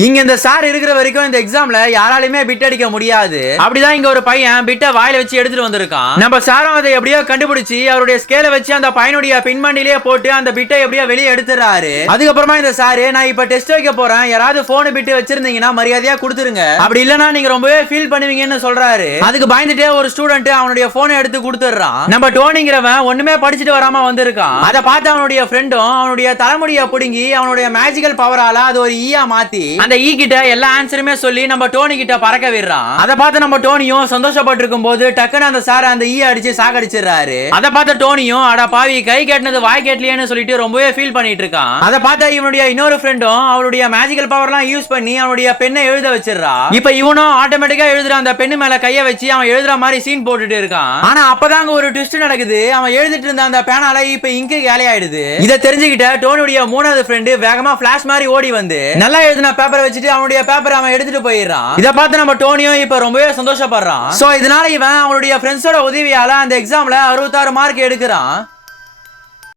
இங்க இந்த சார் இருக்கிற வரைக்கும் இந்த எக்ஸாம்ல யாராலுமே பிட் அடிக்க முடியாது. அப்படிதான் இங்க ஒரு பையன் பிட்ட வாயில வச்சு எடுத்துட்டு வந்திருக்கான். நம்ம சாரும் அதை எப்படியோ கண்டுபிடிச்சு அவருடைய ஸ்கேலை வச்சு அந்த பையனுடைய பின்மண்டிலேயே போட்டு அந்த பிட்டை எப்படியோ வெளியே எடுத்துறாரு. அதுக்கப்புறமா இந்த சாரு, நான் இப்ப டெஸ்ட் வைக்க போறேன், யாராவது போன் பிட்டு வச்சிருந்தீங்கன்னா மரியாதையா கொடுத்துருங்க, அப்படி இல்லன்னா நீங்க ரொம்பவே ஃபீல் பண்ணுவீங்கன்னு சொல்றாரு. அதுக்கு பயந்துட்டே ஒரு ஸ்டூடெண்ட் அவனுடைய போனை எடுத்து கொடுத்துறான். நம்ம டோனிங்கிறவன் ஒண்ணுமே படிச்சுட்டு வராம வந்திருக்கான். அதை பார்த்து அவனுடைய ஃப்ரெண்டும் அவனுடைய தலைமுடியை பிடுங்கி அவனுடைய மேஜிக்கல் பவரால அது ஒரு ஈயா மாத்தி அந்த ஈ கிட்ட எல்லா ஆன்சருமே சொல்லி நம்ம டோனி கிட்ட பறக்க விடுறான். அதை பார்த்து நம்ம டோனியும் சந்தோஷப்பட்டு இருக்கும் போது டக்குன்னு அந்த சார் அந்த ஈ அடிச்சு சாகடிச்சிடறாரு. அதை பார்த்த டோனியும் அட பாவி கை கேட்டது வாய் கேட்டலையேன்னு சொல்லிட்டு ரொம்பவே ஃபீல் பண்ணிட்டு இருக்கான். அதை பார்த்த இவனுடைய இன்னொரு ஃப்ரெண்டும் அவருடைய மேஜிக்கல் பவர்லாம் யூஸ் பண்ணி அவனுடைய பெண்ணை எழுத வச்சிடறா. இப்ப இவனும் ஆட்டோமேட்டிக்கா எழுதுற அந்த பெண்ணு மேல கைய வச்சு அவன் எழுதுற மாதிரி சீன் போட்டுட்டு இருக்கான். ஆனா அப்பதாங்க ஒரு ட்விஸ்ட் நடக்குது. அவன் எழுதிட்டு இருந்த அந்த பேனால இப்ப இங்கு காலி ஆயிடுது. இதை தெரிஞ்சுக்கிட்ட டோனியுடைய மூணாவது ஃப்ரெண்டு வேகமா பிளாஷ் மாதிரி ஓடி வந்து நல்லா எழுதின பேப்பரை வச்சுட்டு அவனுடைய பேப்பரை அவன் எடுத்துட்டு போயிடுறான். இதை பார்த்து நம்ம டோனியும் இப்ப ரொம்பவே சந்தோஷப்படுறான். சோ இதனால இவன் அவனுடைய ஃப்ரெண்ட்ஸோட உதவியால அந்த எக்ஸாம்ல 66 மார்க் எடுக்கிறான்.